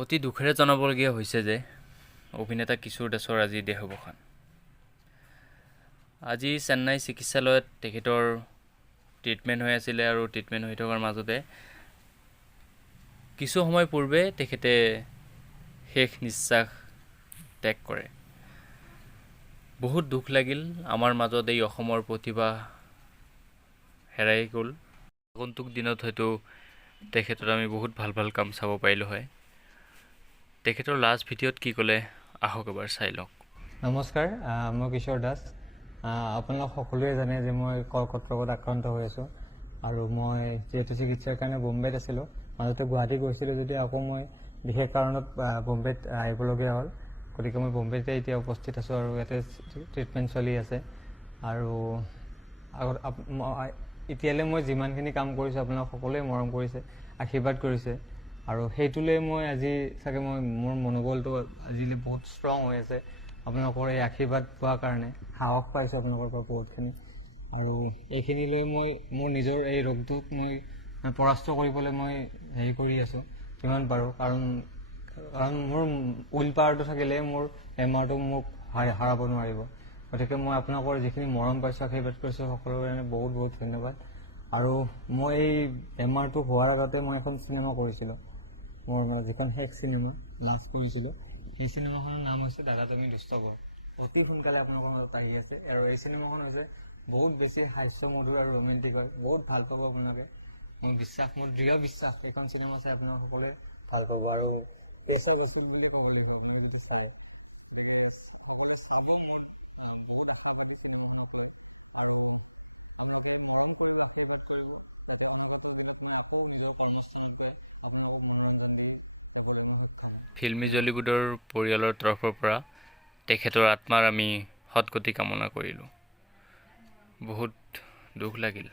অতি দুখেৰে জনাবলগীয়া হৈছে যে অভিনেতা কিশোৰ দাসৰ আজি দেহাৱসান। আজি চেন্নাই চিকিৎসালয়ত তেখেতৰ ট্ৰিটমেণ্ট হৈ আছিলে আৰু ট্ৰিটমেণ্ট হৈ থকাৰ মাজতে কিছু সময় পূৰ্বে তেখেতে শেষ নিশ্বাস ত্যাগ কৰে। বহুত দুখ লাগিল। আমাৰ মাজত এই অসমৰ প্ৰতিভা হেৰাই গ'ল। আগন্তুক দিনত হয়তো তেখেতৰ আমি বহুত ভাল ভাল কাম চাব পাৰিলোঁ হয়। তেখেতৰ লাষ্ট ভিডিঅ'ত কি ক'লে আহক এবাৰ চাই লওক। নমস্কাৰ, মই কিশোৰ দাস। আপোনালোক সকলোৱে জানে যে মই কৰ্কট ৰোগত আক্ৰান্ত হৈ আছোঁ আৰু মই যিহেতু চিকিৎসাৰ কাৰণে বোম্বেত আছিলোঁ, মাজতে গুৱাহাটী গৈছিলোঁ যদি আকৌ মই বিশেষ কাৰণত বোম্বেত আহিবলগীয়া হ'ল। গতিকে মই বোম্বেতে এতিয়া উপস্থিত আছোঁ আৰু ইয়াতে ট্ৰিটমেণ্ট চলি আছে। আৰু এতিয়ালৈ মই যিমানখিনি কাম কৰিছোঁ আপোনালোক সকলোৱে মৰম কৰিছে, আশীৰ্বাদ কৰিছে আৰু সেইটোলৈ মই আজি চাগে মোৰ মনোবলটো আজিলৈ বহুত ষ্ট্ৰং হৈ আছে। আপোনালোকৰ এই আশীৰ্বাদ পোৱাৰ কাৰণে সাহস পাইছোঁ আপোনালোকৰ পৰা বহুতখিনি। আৰু এইখিনিলৈ মই মোৰ নিজৰ এই ৰোগটোক মই পৰাস্ত কৰিবলৈ মই হেৰি কৰি আছোঁ যিমান পাৰোঁ, কাৰণ মোৰ উইল পাৱাৰটো থাকিলে মোৰ বেমাৰটো মোক হাৰাব নোৱাৰিব। গতিকে মই আপোনালোকৰ যিখিনি মৰম পাইছোঁ, আশীৰ্বাদ কৰিছোঁ, সকলোৰে কাৰণে বহুত বহুত ধন্যবাদ। আৰু মই এই বেমাৰটো হোৱাৰ আগতে মই এখন চিনেমা কৰিছিলোঁ, মোৰ মানে যিখন শেষ চিনেমা লাষ্ট কৰিছিলোঁ, সেই চিনেমাখনৰ নাম হৈছে দাদা তুমি দুষ্ট কৰ। অতি সোনকালে আপোনালোকৰ মাজত আহি আছে আৰু এই চিনেমাখন হৈছে বহুত বেছি হাস্যমধুৰ আৰু ৰোমেণ্টিক হয়। বহুত ভাল পাব আপোনালোকে, মোৰ বিশ্বাস, মোৰ দৃঢ় বিশ্বাস এইখন চিনেমা চাই আপোনালোক সকলোৱে ভাল পাব। আৰু কেঁচা বস্তু বুলিয়ে ক'ব লাগিব, আপুনি যদি চাব সকলোৱে চাব। মই বহুত আশাবাদী চিনেমাখনক আৰু আপোনালোকে মৰম কৰিব, আশীৰ্বাদ কৰিব। আকৌ নিজৰ কৰ্মস্থানতে আপোনালোকক মনোৰঞ্জন দি ফিল্মি জলিউডৰ পৰিয়ালৰ তৰফৰ পৰা তেখেতৰ আত্মাৰ আমি সদগতি কামনা কৰিলোঁ। বহুত দুখ লাগিল।